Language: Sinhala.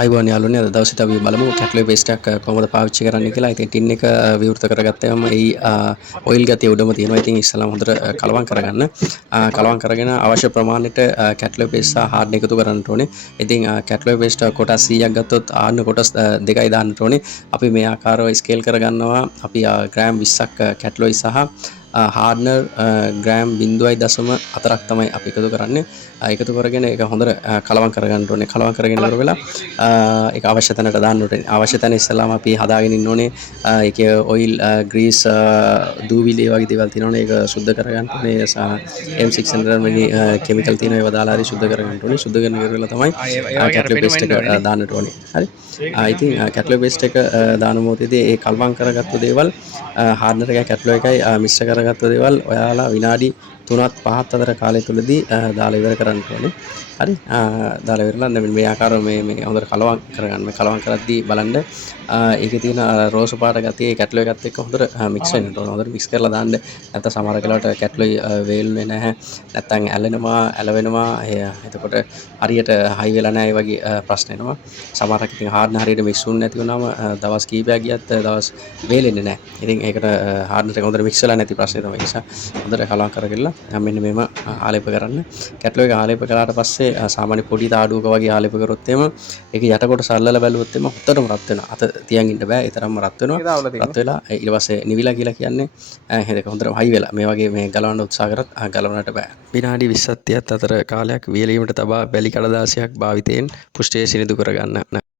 අයිබෝන් යාළුවනේ අද දවසේත් අපි බලමු කැට්ලොයි පේස්ට් එකක් කොහොමද පාවිච්චි කරන්න කියලා. ඉතින් ටින් එක විවෘත කරගත්තාම එයි ඔයිල් ගතිය උඩම තියෙනවා. ඉතින් ඉස්සෙල්ලාම හොඳට කලවම් කරගන්න. කලවම් කරගෙන අවශ්‍ය ප්‍රමාණයට කැට්ලොයි පේස්ට් සහ හාර්ඩ්නර් එකතු කරන්න ඕනේ. ඉතින් කැට්ලොයි පේස්ට් කොටස් 100ක් ගත්තොත් ආන්න කොටස් දෙකයි දාන්න ඕනේ. අපි මේ ආකාරව ස්කේල් කරගන්නවා. අපි ග්‍රෑම් 20ක් කැට්ලොයි සහ හාර්ඩ්නර් ග්‍රෑම් 0.4ක් තමයි අපි එකතු කරන්නේ. එකතු කරගෙන ඒක හොඳට කලවම් කරගන්න ඕනේ. කලවම් කරගෙන ඉවර වෙලා ඒක අවශ්‍ය තැනට දාන්න ඕනේ. අවශ්‍ය තැන ඉස්සෙල්ලාම අපි හදාගෙන ඉන්න ඕනේ. ඒකේ ඔයිල් ග්‍රීස් දූවිලි වගේ දේවල් තියෙනවනේ ඒක සුද්ධ කරගන්න ඕනේ. M600 වැනි කිමිකල් තියෙනවා ඒවා දාලා හරි සුද්ධ කරගන්න ඕනේ. සුද්ධ කරන ඉවර තමයි කැට්ලොයි පේස්ට් එක දාන්නට ඕනේ. හරි. ඉතින් කැට්ලොයි පේස්ට් එක දාන මොහොතේදී ඒ කලවම් කරගත්තු දේවල් හාර්ඩ්නර් එකයි කැට්ලොයි එකයි මිශ්‍ර කරගත්තු දේවල් ඔයාලා විනාඩි 3ත් 5ත් අතර කාලය තුලදී දාලා ඉවර කරන්න ඕනේ. හරි. දාලා ඉවරලා දැන් මේ ආකාරව මේ හොඳට කලවම් කරගන්න. මේ කලවම් කරද්දී බලන්න ඒකේ තියෙන රෝස පාට ගතිය කැට්ලොයි එකත් එක්ක හොඳට මික්ස් වෙන්න ඕන. හොඳට මික්ස් කරලා දාන්න. නැත්නම් සමහර වෙලාවට කැට්ලොයි වේලුනේ නැහැ. නැත්නම් ඇලෙනවා, ඇලවෙනවා. එතකොට හරියට හයි වෙලා නැහැ වගේ ප්‍රශ්න එනවා. සමහරක් ඉතින් හාර්ඩ්නර් හරියට මික්ස් වුනේ නැති වුණාම දවස් කීපයක් ගියත් දවස් වේලෙන්නේ නැහැ. ඉතින් ඒකට හාර්ඩ්නර් එක හොඳට මික්ස් වෙලා නැති ප්‍රශ්නේ තමයි. ඒ නිසා හොඳට කලවම් කරගන්න මෙන්න මේම ආලේප කරන්න. කැට්ලොයි එක ආලේප කළාට පස්සේ සාමාන්‍ය පොඩි තාඩුවක වගේ ආලේප කරොත් එම ඒක යට කොටස අල්ලලා බැලුවොත් එම හොත්තටම රත් වෙනවා. අත තියන් ඉන්න බෑ. ඒ තරම්ම රත් වෙනවා. රත් වෙලා ඊට පස්සේ නිවිලා කියලා කියන්නේ ඒක හොඳට හයි වෙලා. මේ වගේ මේ ගලවන්න උත්සාහ කරත් ගලවන්නට බෑ. විනාඩි 20ක් 30ක් අතර කාලයක් වියලීමට තබා බැලි කඩදාසියක් භාවිතයෙන් පුෂ්ඨය සිනිඳු කරගන්න.